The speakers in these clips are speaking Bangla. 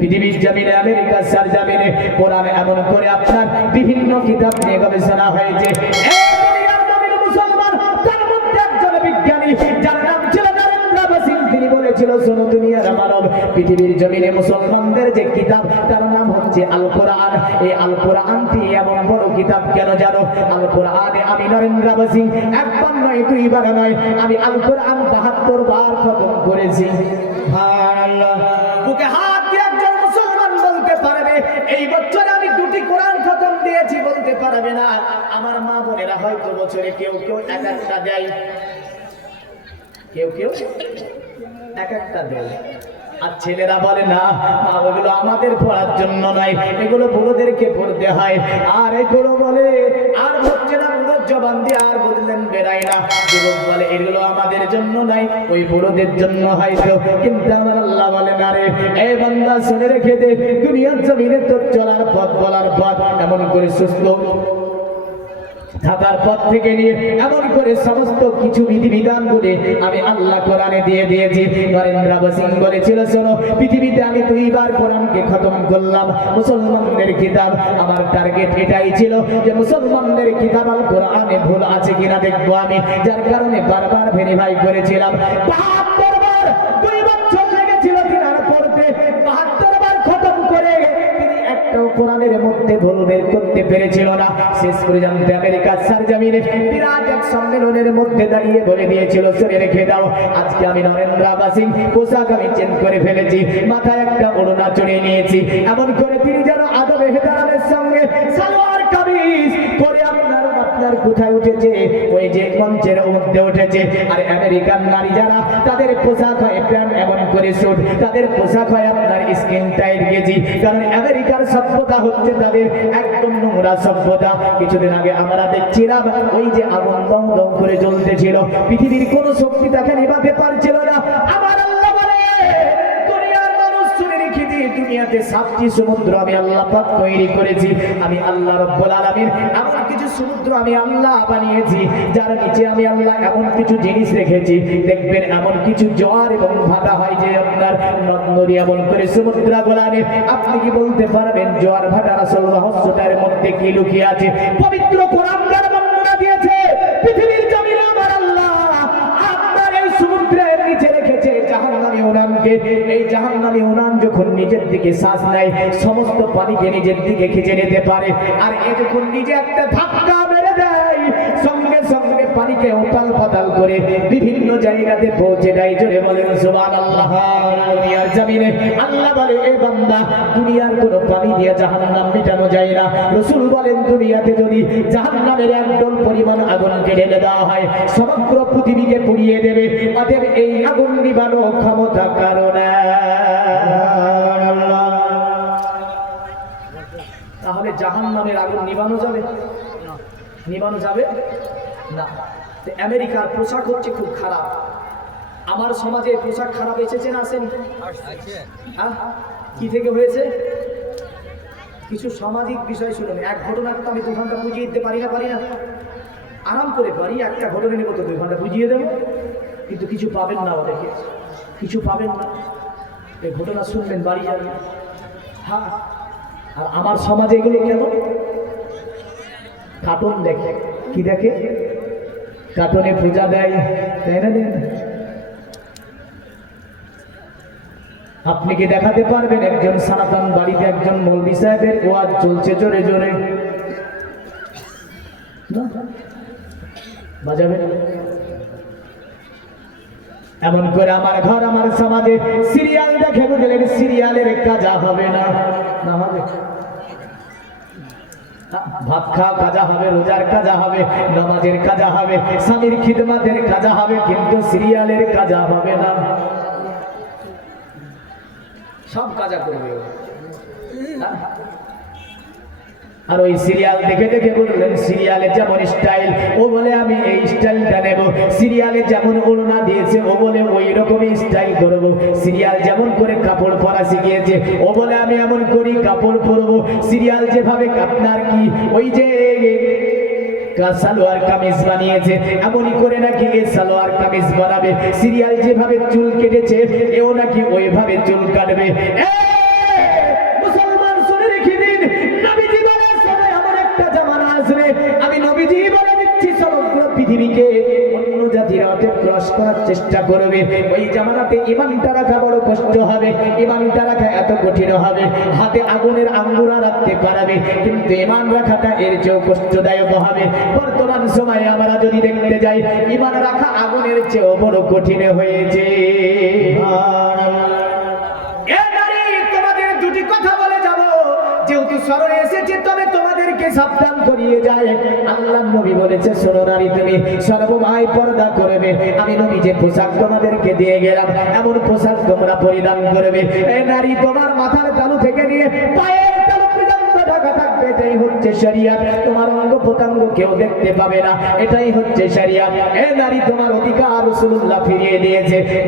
পৃথিবীর জমিনে, আমেরিকার সার জমিনে কোরআন এমন করে আপনার বিভিন্ন কিতাব নিয়ে গবেষণা হয়েছে। কেন জানো? আমি নরেন্দ্র বসিং নয় নয়, আমি বাহাত্তর বার খতম করেছি। হাত এই বছর আমি দুটি কোরআন খতম দিয়েছি, বলতে পারবে না। আমার মা বোনেরা হয়তো বছরে কেউ কেউ এক একটা দেয়। কেউ কেউ এক একটা দেয়। আর ছেলেরা বলে, না, মা ওগুলো আমাদের পড়ার জন্য নয়। এগুলো বুড়োদেরকে পড়তে হয়। আর এগুলো বলে, আর হচ্ছে না জবান দিয়ে আর বললেন, বেড়াই না। যুবক বলে, এগুলো আমাদের জন্য নাই, ওই বুড়োদের জন্য হয়তো। কিন্তু আমার আল্লাহ বলে, না রে এই বান্দা শুনে রেখে দে, দুনিয়ার জমিনে তোর চলার পথ বলার পথ। এমন করে সুস্থ থাকার পর থেকে নিয়ে এমন করে সমস্ত কিছু বিধিবিধান বলে আমি আল্লাহ কোরআনে দিয়ে দিয়েছি। নরেন্দ্র বসিং বলেছিল, শোনো, পৃথিবীতে আমি দুইবার কোরআনকে খতম করলাম। মুসলমানদের কিতাব আমার টার্গেট এটাই ছিল যে মুসলমানদের কিতাব আল কোরআনে ভুল আছে কিনা দেখব আমি। যার কারণে বারবার ভেরিফাই করেছিলাম বাহাত্তর বার দুই বছর লেগেছিল তিনার পড়তে বাহাত্তর বার খতম করে তিনি একটাও কোরআনের মধ্যে ভুল বের করতে পেরেছিল না। শেষ পর্যন্ত আমেরিকার সারজামিনে বিরাট এক সম্মেলনের মধ্যে দাঁড়িয়ে বলে দিয়েছিল, সরে রেখে দাও। আজকে আমি নরেন্দ্র আবাসী পোশাক আমি চেঞ্জ করে ফেলেছি, মাথায় একটা ওড়না চড়িয়ে নিয়েছি। এমন করে তিনি যেন আদবে হেদারের সঙ্গে সালোয়ার কামিজ পরে আপনার আপনার কোথায় উঠেছে? ওই যে মঞ্চের মধ্যে উঠেছে। আর আমেরিকান নারী যারা, তাদের পোশাক হয় প্যান্ট এমন করে স্যুট তাদের পোশাক হয় আপনার স্কিন টাইট গেজি। কারণ আমেরিকার সভ্যতা হচ্ছে তাদের একদম নোংরা সভ্যতা। কিছুদিন আগে আমরা দেখছিলাম, ওই যে আগুন দম দম করে জ্বলতেছিল। পৃথিবীর কোনো শক্তি তাকে নিভাতে পারছিল না। দুনিয়াতে সাতটি সমুদ্র আমি আল্লাহ পাক তৈরি করেছি। আমি আল্লাহ রব্বুল আলামিন এমন কিছু সমুদ্র আমি আল্লাহ বানিয়েছি, যার নিচে আমি আল্লাহ এমন কিছু জিনিস রেখেছি। দেখবেন এমন কিছু জ্বর এবং ভাটা হয় যে আপনার নদ এমন করে সমুদ্র গোলানে আপনি কি বলতে পারবেন জ্বর ভাটার আসল রহস্যটার মধ্যে কি লুকিয়ে আছে? পবিত্র কোরআন বর্ণনা দিয়েছে, পৃথিবীর জমিনে আমার আল্লাহ। আপনার এই সমুদ্রের নিচে রেখেছে জাহান্নামী উনানকে। এই জাহান্নামী উনান যখন নিজের দিকে শ্বাস নেয়, সমস্ত পানিকে নিজের দিকে খেঁচে নিতে পারে। আর এ যখন নিজে একটা ধাক্কা পানিকে উতাল পাতাল করে বিভিন্ন জায়গাতে পৌঁছে দেয়। জোরে বলেন, সুবহানাল্লাহ। দুনিয়ার জমিনে আল্লাহ বলে এই বান্দা, দুনিয়ার পানি দিয়ে মেটানো যায় না। রসুল বলেন, দুনিয়াতে যদি জাহান্নামের একদল পরিমাণ আগুনকে ঢেলে দেওয়া হয়, সমগ্র পৃথিবীকে পুড়িয়ে দেবে। অতএব এই আগুন নিবানো ক্ষমতা কারণে তাহলে জাহান্নামের আগুন নিবানো যাবে? নিবানো যাবে? না। আমেরিকার পোশাক হচ্ছে খুব খারাপ। আমার সমাজে পোশাক খারাপ এসেছে না আসেনি? হ্যাঁ? কি থেকে হয়েছে? কিছু সামাজিক বিষয় শুনুন। এক ঘটনাকে তো আমি দু ঘণ্টা বুঝিয়ে দিতে পারি না পারি না। আরাম করে পারি, একটা ঘটনা নিব তো দুই ঘণ্টা বুঝিয়ে দেবো। কিন্তু কিছু পাবেন না ওদেরকে। কিছু পাবেন না। এই ঘটনা শুনবেন বাড়ি যাবেন হ্যাঁ? আর আমার সমাজে এগুলো কেন? কার্টুন দেখে। কি দেখে? কার্টুনে পূজা দেয়, তাই না আপনি কি দেখাতে পারবেন একজন সানাতন বাড়িতে একজন মৌলবি সাহেবের ওয়াজ চলছে জোরে জোরে? না? বাজাবেন এমন করে আমার ঘর, আমার সমাজে সিরিয়াল দেখে বুঝলেন সিরিয়ালের কাজা হবে না। না হবে। ভাত খাওয়া কাজা হবে, রোজার কাজা হবে, নামাজের কাজা হবে, স্বামীর খিদমাতের কাজা হবে, কিন্তু সিরিয়ালের কাজা হবে না সব কাজা করবে? আর ওই সিরিয়াল দেখে দেখে বললেন, সিরিয়ালে যেমন স্টাইল ও বলে আমি এই স্টাইলটা নেব। সিরিয়ালে যেমন ওড়না দিয়েছে, ও বলে ওই রকমই স্টাইল করব। সিরিয়াল যেমন করে কাপড় পরা শিখিয়েছে, ও বলে আমি এমন করি কাপড় পরবো। সিরিয়াল যেভাবে আপনার কি, ওই যে সালোয়ার কামিজ বানিয়েছে, এমনই করে নাকি এ সালোয়ার কামিজ বানাবে। সিরিয়াল যেভাবে চুল কেটেছে, এও নাকি ওইভাবে চুল কাটবে। চেষ্টা করবে। ওই জামানাতে ইমানটা রাখা বড় কষ্ট হবে। ইমানটা রাখা এত কঠিন হবে। হাতে আগুনের আঙ্গুরা রাখতে পারবে। কিন্তু ইমান রাখাটা এর চেয়েও কষ্টদায়ক হবে। বর্তমান সময়ে আমরা যদি দেখতে যাই, ইমান রাখা আগুনের চেয়েও বড় কঠিন হয়েছে। তোমাদের দুটি কথা বলে যাব। যেহেতু স্মরণে এসেছে, তবে তোমাদেরকে সাবধান করিয়ে যায়। আল্লাহ নবী বলেছে, শোনো নারী, তুমি সর্বময় পর্দা করবে। আমি নবী যে পোশাক তোমাদেরকে দিয়ে গেলাম, এমন পোশাক তোমরা পরিধান করবে। এ নারী, তোমার মাথার তালু থেকে নিয়ে পায়ের এটাই হচ্ছে নারী, তোমার অধিকার ফিরিয়ে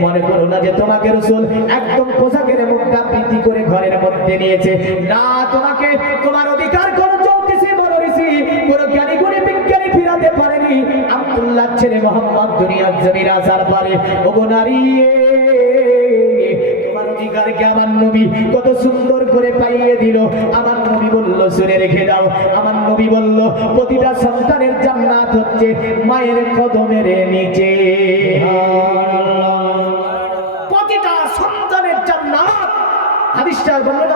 মনে না যে তোমাকে রাসূল একদম পোশাকের মুখটা করে ঘরের মধ্যে নিয়েছে। না, তোমাকে তোমার অধিকার কোন বিজ্ঞানী ফিরাতে পারেনি। আব্দুল্লাহ ছেলে মোহাম্মদ দুনিয়ার জমির আসার পরে। ওগো সন্তানের হচ্ছে মায়ের কদমের নিচে। প্রতিটা সন্তানের জান্নাত।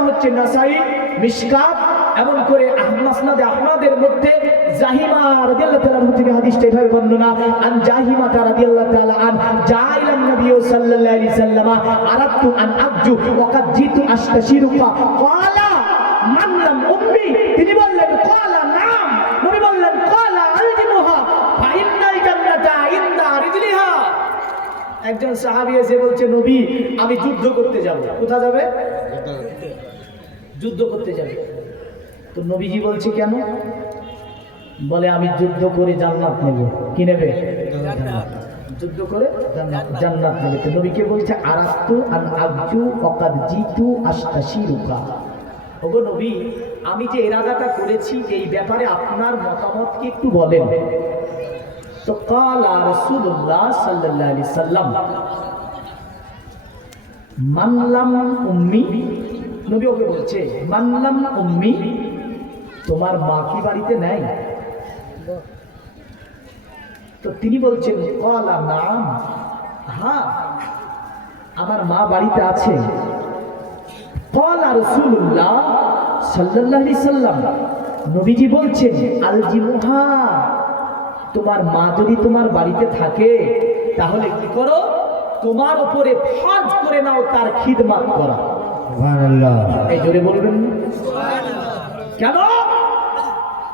হচ্ছে নাসাই, মিশকাত এমন করে আহমাসনাদে আহমাদের মধ্যে জাহিমা রাদিয়াল্লাহু তাআলা থেকে হাদিসটা এভাবে বর্ণনা, আন জাহিমা রাদিয়াল্লাহু তাআলা আন জাইলান নবী সাল্লাল্লাহু আলাইহি সাল্লাম, আরাদতু আন আবজু ওয়া কাদ জিতু আস্তাশিরুকা ক্বালা, মান লাম উম্মি তিনি বললেন, ক্বালা, নাম নবী বললেন, ক্বালা, আলজিমুহা ফা ইন্নাল জান্নাতা ইনদা রিজলিহা একজন সাহাবী এসে বলছে, নবী, আমি যুদ্ধ করতে যাব কোথা যাবে? যুদ্ধ করতে যাবে। তো নবীজি বলছে কেন? বলে, আমি যুদ্ধ করে জান্নাত নেব। কি নেবে? যুদ্ধ করে জান্নাত নেবে। তো নবীকে বলছে, আরাস্তু আন আবজু অকাদ জিতু আস্তাশিরুকা ওগো নবী, আমি যে এরাদাটা করেছি, এই ব্যাপারে আপনার মতামত কি একটু বলেন? তো কালা রাসূলুল্লাহ সাল্লাল্লাহু আলাইহি সাল্লাম মানলাম উম্মি, নবী ওকে বলছে মানলাম উম্মি তোমার মা কি বাড়িতে নেই? তো তিনি বলছেন কলা নাম? হ্যাঁ আমার মা বাড়িতে আছে। কলা রসুল্লাহ সাল্লাল্লাহু আলাইহি সাল্লাম। নবীজি বলছেন আলজিমুহা তোমার মা যদি তোমার বাড়িতে থাকে তাহলে কি করো? তোমার উপরে ফাজ করে নাও তার খিদমাত করা। এই জোরে বলবেন কেন?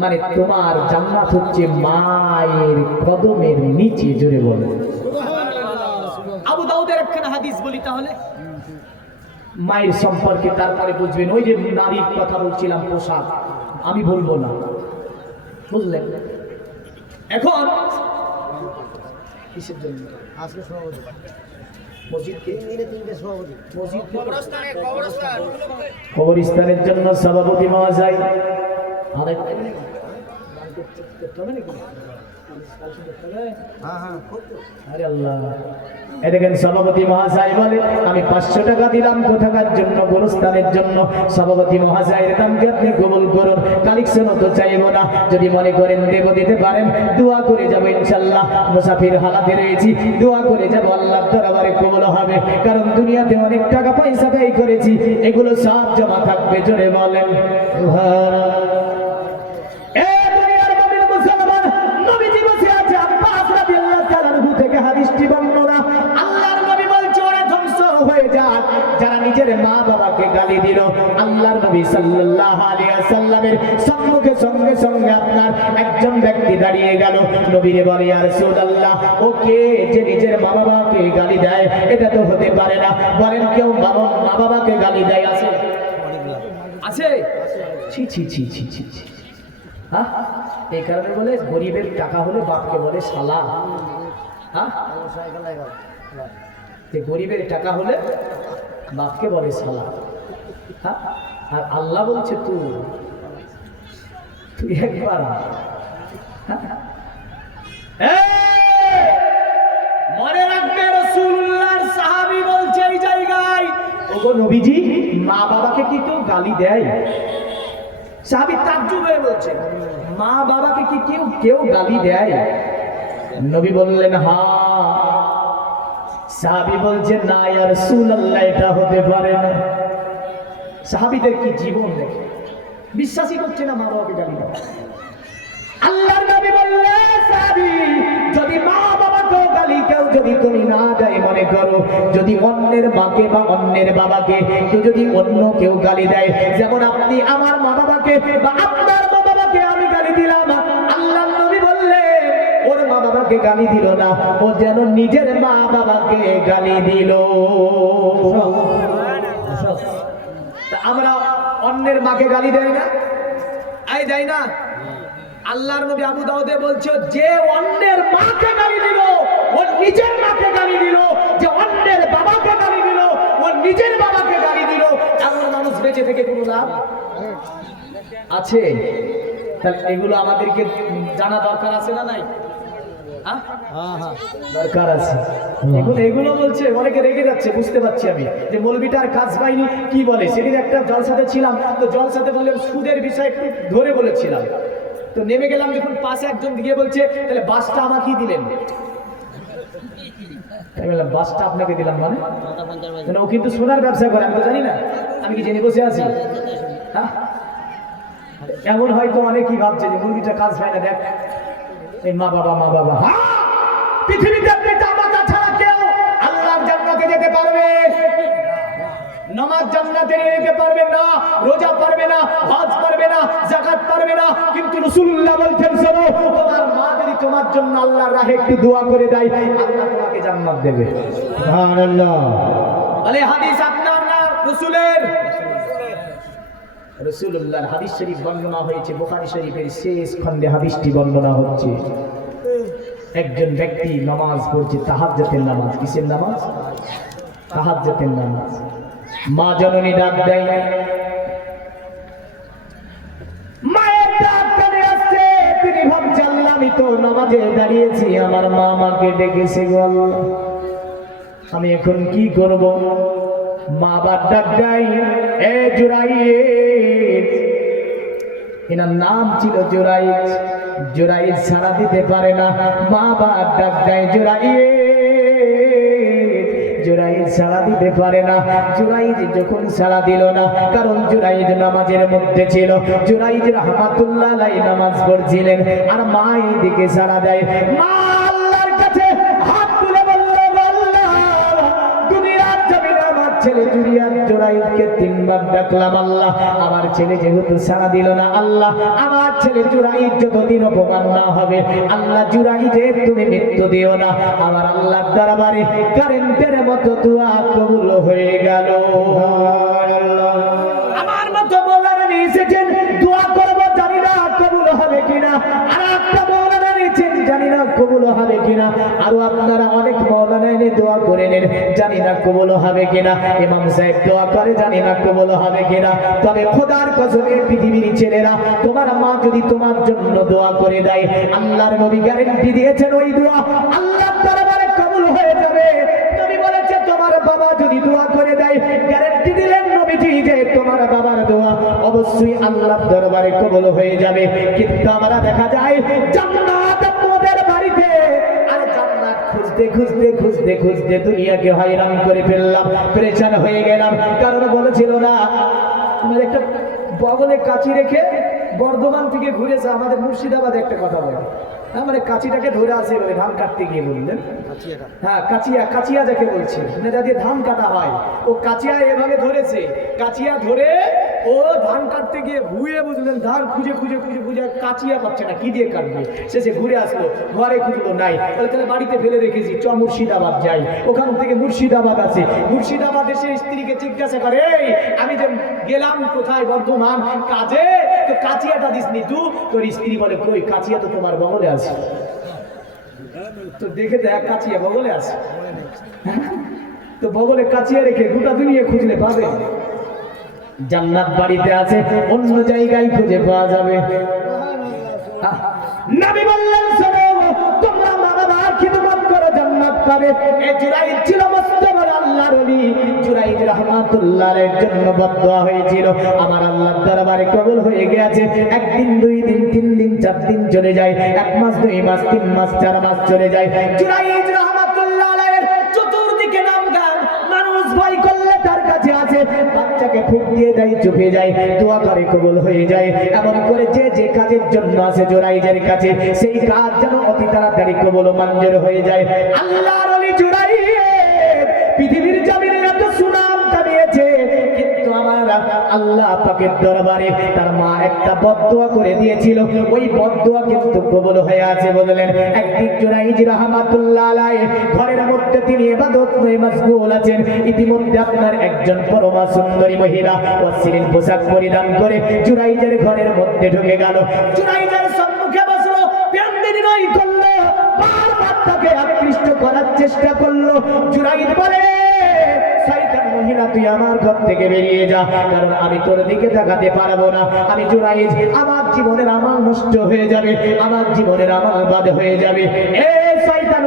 মানে তোমার জান্নাত হচ্ছে মায়ের কদমের নিচে জোরে বলে। আবু দাউদের একখানা হাদিস বলি তাহলে। মায়ের সম্পর্কে তারপরে বুঝবেন ওই যে নারীর কথা বলছিলাম পোশাক আমি বলব না। বুঝলেন? এখন কিসের জন্য? আজকে সভাপতি। কবরস্থানের জন্য সভাপতি মহাশয়। আরেক সভাপতি মহাশয় বলে আমি পাঁচশো টাকা দিলাম কোথাকার জন্য, গোরস্থানের জন্য। সভাপতি মহাশয়ের দামকে আপনি কবুল করুন। কালেকশন তো চাইব না। যদি মনে করেন দেব, দিতে পারেন। দোয়া করে যাব ইনশাল্লাহ। মুসাফির হালাতে রয়েছি। দোয়া করে যাব আল্লাহ দরবারে কবুল হবে। কারণ দুনিয়াতে অনেক টাকা পয়সা ব্যয় করেছি। এগুলো সব জমা থাকবে, জোরে বলেন। এ আল্লাহর নবী সাল্লাল্লাহু আলাইহি ওয়াসাল্লামের সম্মুখে সঙ্গে সঙ্গে আপনার একজন ব্যক্তি দাঁড়িয়ে গেল। নবীরে বলে, ইয়া রাসূলুল্লাহ, ও কে যে নিজের মা বাবাকে গালি দেয়? এটা তো হতে পারে না। বলেন, কেউ মা বাবাকে গালি দেয়, আছে? আছে? ছি ছি ছি ছি ছি হ্যাঁ? এই কারণে বলে গরিবের টাকা হলে বাপকে বলে শালা হ্যাঁ? গরিবের টাকা হলে বাপকে বলে সালা হ্যাঁ? আর আল্লাহ বলছে তুই তুই একবার। হ্যাঁ? মনে রাখবে রসুল্লাহর সাহাবি বলছে এই জায়গায় ওগো নবীজি মা বাবাকে কি কেউ গালি দেয় সাহাবি তাজ্জুব হয়ে বলছে মা বাবাকে কি কেউ কেউ গালি দেয় নবী বললেন হা সাহাবি বলছে না ইয়া রাসূলুল্লাহ এটা হতে পারে না সাহাবিদের কি জীবন দেখে? বিশ্বাসই করছে না মা বাবাকে গালি দেয় আল্লাহর নবী বললেন সাহাবী, যদি মা বাবাকে গালি কেউ যদি তুমি না দেয় মনে করো, যদি অন্যের মাকে বা অন্যের বাবাকে, তো যদি অন্য কেউ গালি দেয়, যেমন আপনি আমার মা বাবাকে বা আপনার মা বাবাকে আমি গালি দিলাম। আল্লাহর নবী বললেন, ওর মা বাবাকে গালি দিল না, ও যেন নিজের মা বাবাকে গালি দিল। আমরা অন্যের মাকে গালি দেয় না? আই দেয় না? আল্লাহর নবী আবু দাউদে বলছো, যে অন্যের মাকে গালি দিল, ও নিজের মাকে গালি দিল, যে অন্যের বাবাকে গালি দিল, ও নিজের বাবাকে গালি দিল, এমন মানুষ বেঁচে থেকে কোনো লাভ আছে? তাহলে এগুলো আমাদেরকে জানা দরকার আছে না নাই? দরকার আছে। এগুলো এগুলো বলছে, অনেকে রেগে যাচ্ছে, বুঝতে পারছি আমি। যে মৌলবিটার কাজ পাইনি, কি বলে? সেদিন একটা জলসাতে ছিলাম, তো জলসাতে বললাম, সুদের বিষয় একটু ধরে বলেছিলাম। তো নেমে গেলাম যখন পাশে একজন গিয়ে বলছে, তাহলে বাসটা আমাকেই দিলেন। বাসটা আপনাকে দিলাম মানে? ও কিন্তু সোনার ব্যবসা করে, আমি তো জানি না। আমি কি জেনে বসে আছি? হ্যাঁ? এমন হয়তো অনেকেই ভাবছে যে মুরগিটা কাজ পায় না, দেখ। এই মা বাবা মা বাবা। হ্যাঁ পৃথিবীতে পিতা মাতা ছাড়া কেউ আল্লাহর জান্নাতে যেতে পারবে নামাজ জান্নাতে যেতে পারবে না রোজা পারবে না হজ পারবে না জাকাত পারবে না। কিন্তু রাসূলুল্লাহ বলছেন শোনো তোমার মা যদি তোমার জন্য আল্লাহর রাহে একটু দোয়া করে দেয় আল্লাহ তোমাকে জান্নাত দেবে। সুবহানাল্লাহ। বলে হাদিস আপনার না রসুলের? রসুল্লাহর হাদিস শরীফ বর্ণনা হয়েছে, বুখারী শরীফের শেষ খণ্ডে হাদিসটি বর্ণনা হচ্ছে। একজন ব্যক্তি নামাজ পড়ছে, তাহাজ্জুদের নামাজ। কিসের নামাজ? তাহাজ্জুদের নামাজ। মা জননী ডাক দেয়। মায়ের ডাক কানে আসছে, তিনি ভাবছে, আল্লাহ, আমি তো নামাজে দাঁড়িয়েছি, আমার মা আমাকে ডেকেছে গো আমি এখন কি করব? মা বাপ ডাক এ এনার নাম ছিল জুরাইদ। জুরাইদ সারা দিতে পারে না। মা বাপ ডাক দেয়, জুরাইদ জুরাইদ সারা দিতে পারে না। জুরাইদ যখন সারা দিল না, কারণ জুরাইদ নামাজের মধ্যে ছিল। জুরাইদ রহমাতুল্লাহ নামাজ পড়ছিলেন, আর মা এইদিকে সারা দেয়, মা! জোরাইদকে দেখলাম আল্লাহ, আমার ছেলে যেহেতু সারা দিল না আল্লাহ, আমার ছেলে জুরাই যতদিন অপমান না হবে, আল্লাহ জুরাইদে তুমি মৃত্যু দিও না। আমার আল্লাহ দরবারে কারেন্টের মতো দোয়া কবুল হয়ে গেল। আরও আপনারা অনেক মৌলানা এনে দোয়া করে নেন। জানি না কবুল হবে কিনা, ইমাম সাহেব দোয়া করে, জানি না কবুল হবে কিনা। তবে খোদার কসমে পৃথিবীর ছেলেরা, তোমার মা যদি তোমার জন্য দোয়া করে দেয়, আল্লাহর নবী গ্যারেন্টি দিয়েছেন ওই দোয়া। আল্লাহ দরবারে কবুল হয়ে যাবে। নবী বলেছে, তোমার বাবা যদি দোয়া করে দেয় গ্যারেন্টি দিলেন নবীজি যে তোমার বাবার দোয়া অবশ্যই আল্লাহর দরবারে কবুল হয়ে যাবে। কিন্তু আমরা দেখা যায় খুঁজতে খুঁজতে খুঁজতে খুঁজতে দুনিয়াকে হয়রান করে ফেললাম, প্রেশান হয়ে গেলাম। কারণ বলেছিল না একটা বগলে কাচি রেখে বর্ধমান থেকে ঘুরেছে আমাদের মুর্শিদাবাদে একটা কথা বলে। হ্যাঁ মানে কাঁচিটাকে ধরে আছে এভাবে ধান কাটতে গিয়ে বললেন। হ্যাঁ কাচিয়া কাচিয়া যাকে বলছে। মানে যা দিয়ে ধান কাটা হয় ও কাচিয়া এভাবে ধরেছে। কাচিয়া ধরে ও ধান কাটতে গিয়ে ভুয়ে বুঝলেন ধান খুঁজে খুঁজে খুঁজে খুঁজে কাচিয়া পাচ্ছে না কি দিয়ে কাটবে? শেষে ঘুরে আসলো ঘরে খুঁজলো নাই। তাহলে তাহলে বাড়িতে ফেলে রেখেছি চ মুর্শিদাবাদ যাই। ওখান থেকে মুর্শিদাবাদ আছে মুর্শিদাবাদ এসে স্ত্রীকে জিজ্ঞাসা করে এই আমি যে গেলাম কোথায় বর্ধমান? কাজে কাচিয়াটা দিসনি তু? তোর স্ত্রী বলে, কই, কাচিয়া তো তোমার বগলে আছে। তো দেখে দেখ কাচিয়া বগলে আছে। তো বগলে কাচিয়ে রেখে গোটা দুনিয়া খুঁজলে পাবে। জান্নাত বাড়িতে আছে, অন্য জায়গায় খুঁজে পাওয়া যাবে। নবী বললেন, শোনো, তোমরা মা বাবার খিদমত করো জান্নাত পাবে। এ জুরাইদ ছিল মস্ত। বাচ্চাকে ফুক দিয়ে দেয়, চুপে যায়। দোয়া করে কবুল হয়ে যায়। এমন করে যে যে কাজের জন্য আছে জোরাইজের কাছে, সেই কাজ যেন অতি তাড়াতাড়ি কবুল মঞ্জুর হয়ে যায়। আল্লাহর ওলি জোরাই আল্লাহ পাকের দরবারে তার মা একটা বদদোয়া করে দিয়েছিল। ওই বদদোয়া কিন্তু কবুল হয়ে আছে বললেন একদিন জোরাইজ রহমাতুল্লাহ আলাইহি। ঘরের মধ্যে তিনি ইবাদত নয় মশগুল আছেন। ইতিমধ্যে আপনার একজন পরমা সুন্দরী মহিলা অশ্লীল পোশাক পরিধান করে জুরাইজের ঘরের মধ্যে ঢুকে গেল। জুরাইজের সম্মুখে বসল। প্যান্দিনী নয় করল। বারবার তাকে আকৃষ্ট করার চেষ্টা করল। জুরাইদ বলে মহিলা তুই আমার ঘর থেকে বেরিয়ে যা, কারণ আমি তোর দিকে তাকাতে পারব না। আমি জুরাইজ, আমার জীবনের আমার নষ্ট হয়ে যাবে, আমার জীবনের আমার বাদ হয়ে যাবে। এ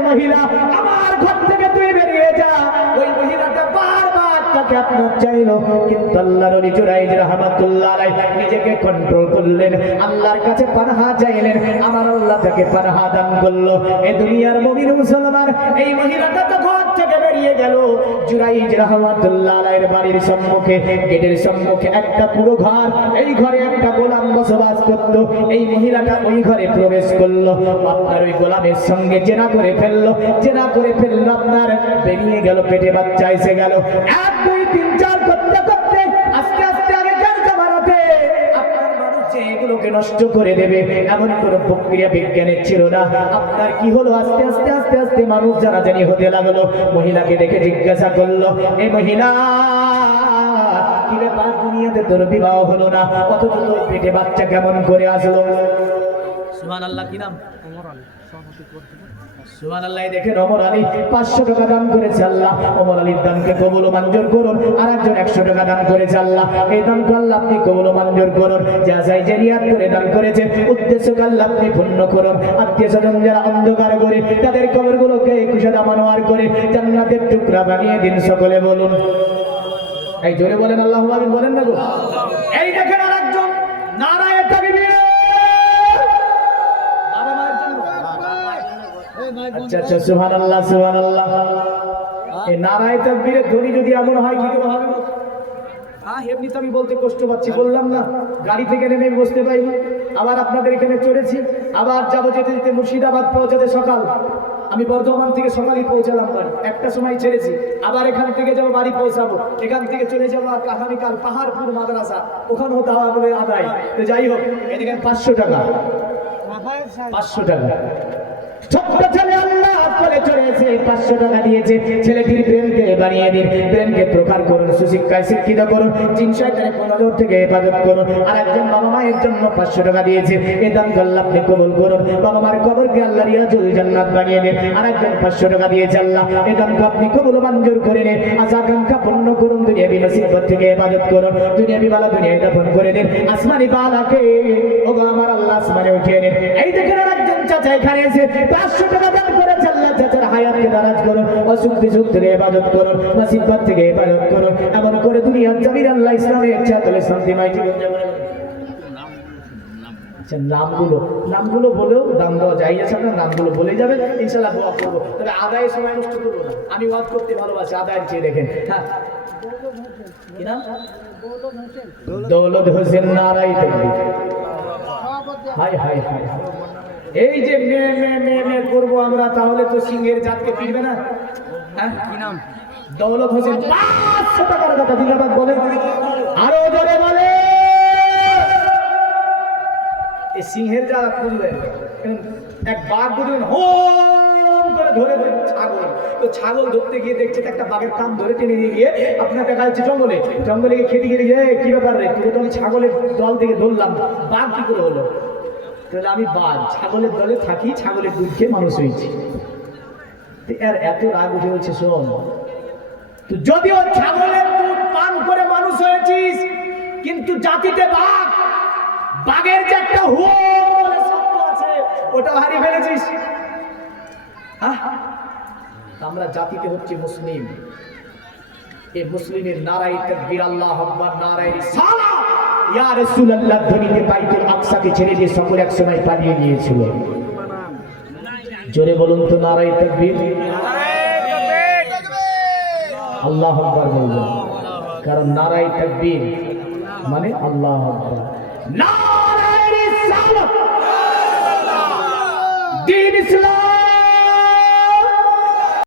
মহিলা, আমার ঘর থেকে তুই বেরিয়ে যা। ওই মহিলাটা আল্লাহর কাছে চাইলেন, আমার আল্লাহ তাকে পানাহা দান করল। এই দুনিয়ার মুমিন মুসলমান, এই মহিলাটা তো ঘর থেকে বেরিয়ে গেল। জুরাইজ রাহমাতুল্লাহ আলাইহির বাড়ির সম্মুখে, গেটের সম্মুখে একটা পুরো ঘর, এই ঘরে একটা গোলাম বসবাস করত। এই মহিলাটা ওই ঘরে প্রবেশ করল। আপনার ওই গোলামের সঙ্গে জেনা করে ফেলল। জেনা করে ফেলল আপনার। বেরিয়ে গেল, পেটে বাচ্চা এসে গেল। এক, দুই, তিন, চার, করতে করতে আস্তে এগুলোকে নষ্ট করে দেবে। এমন কোনো প্রক্রিয়া বিজ্ঞানের ছিল না। আপনার কি হলো? আস্তে আস্তে আস্তে আস্তে মানুষ জানাজানি হতে লাগল। মহিলাকে দেখে জিজ্ঞাসা করল এ মহিলা কি ব্যাপার? দুনিয়াতে তোর বিবাহ হলো না। অথচ তোর পেটে বাচ্চা কেমন করে আসলো? সুহান আল্লাহ কি নাম? আর আত্মীয় স্বজন যারা অন্ধকার করে তাদের কবর গুলোকে একুশে দামানোয়ার করে জান্নাতের টুকরা বানিয়ে দিন সকলে বলুন। এই জোরে বলেন, আল্লাহ বলেন না গো? এই দেখেন আর একজন নারায়ণ তাকবীর বাবা মায়ের জন্য আচ্ছা আচ্ছা সুবহানাল্লাহ সুবহানাল্লাহ। এই নারায় তাকবীরের ধ্বনি যদি এমন হয় কি করে হবে? হ্যাঁ এমনি তো আমি বলতে কষ্ট পাচ্ছি বললাম না। গাড়ি থেকে নেমে বসতে পারি আবার আপনাদের এখানে চড়েছি। আবার যাব যেতে যেতে মুর্শিদাবাদ পৌঁছাতে সকাল। আমি বর্ধমান থেকে সকালই পৌঁছালাম বাড়ি। একটা সময় ছেড়েছি। আবার এখান থেকে যাব বাড়ি পৌঁছাবো। এখান থেকে চলে যাব আগামীকাল পাহাড়পুর মাদ্রাসা। ওখানেও দাওয়া বলে আদায়। তো যাই হোক এদিকে পাঁচশো টাকা। পাঁচশো টাকা। ছোট্ট ছেলে আল্লাহ করে চলেছে পাঁচশো টাকা দিয়েছে। ছেলেটির ব্রেনকে বানিয়ে দিন ব্রেনকে প্রকার করুন, সুশিক্ষায় শিক্ষিত করুন জিন শয়তানের পনেরো থেকে হেফাজত করুন আর একজন বাবা মায়ের জন্য পাঁচশো টাকা দিয়েছে। এ দান আল্লাহ আপনি কবুল করুন। বাবা মার কবরকে আল্লাহ রিয়াজুল জান্নাত বানিয়ে দিন আর একজন পাঁচশো টাকা দিয়েছে আল্লাহ। এ দান আপনি কবুল মঞ্জুর করে নিন। আশা আকাঙ্ক্ষা পূর্ণ করুন দুনিয়া থেকে ইবাদত করো। দুনিয়া বিবালা দুনিয়ায় দাফন করে দিন। আসমানি বালাকে, ওগো আমার আল্লাহ আসমানে উঠিয়ে নিন। এই দেখেন একজন চাচা এখানে এসে পাঁচশো টাকা দান করেছে, আল্লাহ চাচার হায়াতকে দারাজ করো অসুখ বিসুখ থেকে হেফাজত করো মাসিবত থেকে ইবাদত করো এমন করে দুনিয়ার জমির আল্লাহ ইসলামে ইচ্ছা তোলে শান্তিময় জীবন নামগুলো। নামগুলো বলেও দাম দেওয়া যাই আছে আপনার নামগুলো বলে যাবেন ইনশাল্লাহ দোয়া করব। তবে আদায়ের সময় নষ্ট করব না। আমি ওয়াদ করতে ভালোবাসি আদায়ের চেয়ে দেখেন। হ্যাঁ। কি নাম? দৌলত হোসেন নারাই হাই হাই হাই। এই যে মে মে মে মে করব আমরা তাহলে তো সিংহের জাতকে ফিরবে না। হ্যাঁ? কি নাম? দৌলত হোসেন পাঁচশো টাকার কথা জিন্দাবাদ বলে। আরও জোরে বলে। এই সিংহের যারা খুললেন এক বাঘ বুঝলেন হোম করে ধরে ধরে ছাগল। তো ছাগল ধরতে গিয়ে দেখছে একটা বাঘের কান ধরে টেনে নিয়ে গিয়ে আপনার দেখা যাচ্ছে জঙ্গলে। জঙ্গলে গিয়ে খেতে গিয়ে "এই, কি ব্যাপার রে? তুই তো আমি ছাগলের দল থেকে ধরলাম। বাঘ কি করে হলো? তাহলে আমি বাঘ ছাগলের দলে থাকি ছাগলের দুধ খেয়ে মানুষ হয়েছি। এর এত রাগ উঠে হচ্ছে শোন তো যদিও ছাগলের দুধ পান করে মানুষ হয়েছিস কিন্তু জাতিতে বাঘ বাঘের যে একটা বলে শব্দ আছে, ওটা হারিয়ে ফেলেছিস? আমরা জাতিতে হচ্ছে মুসলিম। এই মুসলিমের নারাই তাকবীর, আল্লাহ আকবার নারাই রিসালাত ইয়া রাসূলুল্লাহ, ধ্বনিতে বাইতুল আকসাকে ছেড়ে দিয়ে সকলে এক সময় পালিয়ে গিয়েছিল। জোরে বলুন তো নারাই তাকবীর। আল্লাহ আকবার বলবেন। কারণ নারাই তাকবীর মানে আল্লাহ আকবার। নারাই দিন ইসলাম